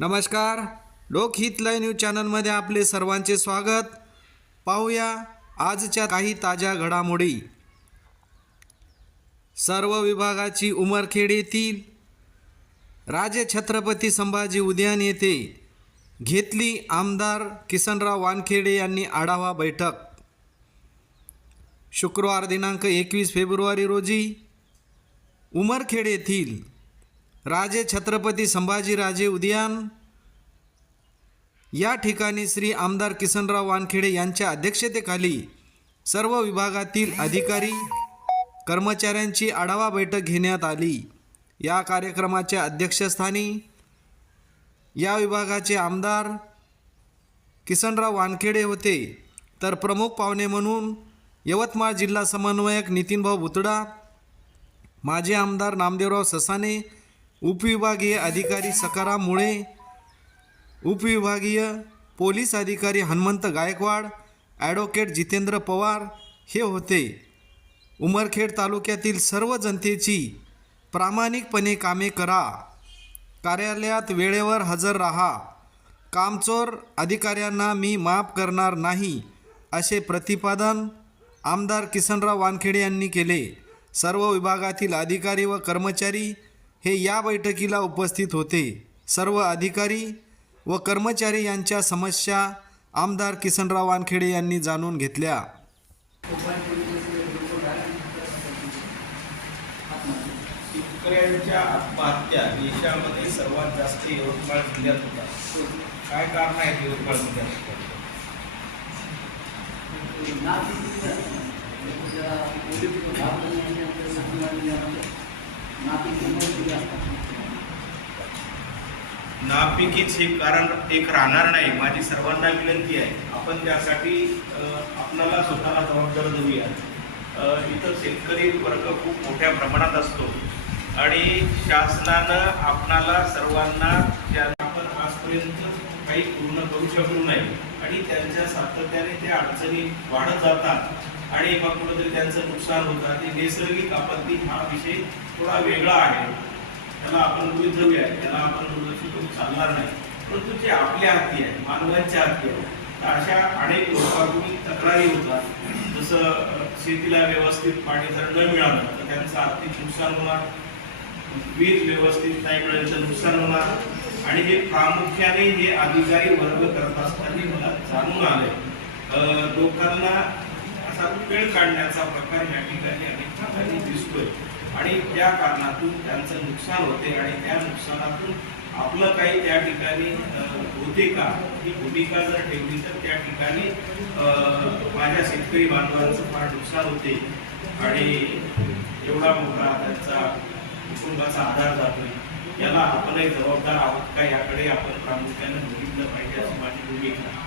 नमस्कार. लोकहित न्यूज चॅनलमध्ये आपले सर्वांचे स्वागत. पाहूया आजच्या काही ताज्या घडामोडी. सर्व विभागाची उमरखेड येथील राजे छत्रपती संभाजी उद्यान येथे घेतली आमदार किसनराव वानखेडे यांनी आढावा बैठक. शुक्रवार दिनांक एकवीस फेब्रुवारी रोजी उमरखेड येथील राजे छत्रपती संभाजीराजे उद्यान. या ठिकाणी श्री आमदार किसनराव वानखेडे यांच्या अध्यक्षतेखाली सर्व विभागातील अधिकारी कर्मचाऱ्यांची आढावा बैठक घेण्यात आली. या कार्यक्रमाच्या अध्यक्षस्थानी या विभागाचे आमदार किसनराव वानखेडे होते. तर प्रमुख पाहुणे म्हणून यवतमाळ जिल्हा समन्वयक नितीनभाऊ भुतडा माजी आमदार नामदेवराव ससाने उपविभागीय अधिकारी सकाराम मुळे उपविभागीय पोलीस अधिकारी हनुमंत गायकवाड ॲडव्होकेट जितेंद्र पवार हे होते. उमरखेड तालुक्यातील सर्व जनतेची प्रामाणिकपणे कामे करा. कार्यालयात वेळेवर हजर राहा. कामचोर अधिकाऱ्यांना मी माफ करणार नाही असे प्रतिपादन आमदार किसनराव वानखेडे यांनी केले. सर्व विभागातील अधिकारी व कर्मचारी हे या बैठकीला उपस्थित होते. सर्व अधिकारी व कर्मचारी यांच्या समस्या आमदार किसनराव वानखेडे यांनी जाणून घेतल्या. शेतकऱ्यांच्या आत्महत्या देशामध्ये सर्वात जास्त यवतमाळ जिल्ह्यात होतात काय कारण आहे यवतमाळ जिल्ह्यात. नापिकीच हे कारण एक राहणार नाही माझी सर्वांना विनंती आहे. आपण त्यासाठी आपणाला स्वतःला जबाबदार देऊया इथं शेतकरी वर्ग खूप मोठ्या प्रमाणात असतो. आणि शासनानं आपणाला सर्वांना त्या आपण आजपर्यंत काही पूर्ण करू शकलो नाही. आणि त्यांच्या सातत्याने त्या अडचणी वाढत जातात. आणि मग कुठंतरी त्यांचं नुकसान होतं. ते नैसर्गिक आपत्ती हा विषय थोडा वेगळा आहे. त्याला आपण गृहित धरूया त्याला आपण दुर्लक्ष करून चालणार नाही. परंतु जे आपल्या हाती आहे मानवांच्या हाती आहे तर अशा अनेक लोकांकडून तक्रारी होतात. जसं शेतीला व्यवस्थित पाणी जर न मिळालं तर त्यांचं आर्थिक नुकसान होणार. वीज व्यवस्थित नाही मिळेल तर नुकसान होणार. आणि हे प्रामुख्याने हे अधिकारी वर्ग करत असताना मला जाणून आलंय. लोकांना असा वेळ काढण्याचा प्रकार या ठिकाणी अनेक ठिकाणी दिसतोय. आणि त्या कारणातून त्यांचं नुकसान होते आणि त्या नुकसानातून आपलं काही त्या ठिकाणी होते का? ही भूमिका जर ठेवली तर त्या ठिकाणी माझ्या शेतकरी बांधवांचं फार नुकसान होते. आणि एवढा मोठा त्यांचा कुटुंबाचा आधार जातोय. याला आपणही जबाबदार आहोत का? याकडे आपण प्रामुख्याने बघितलं पाहिजे अशी माझी भूमिका.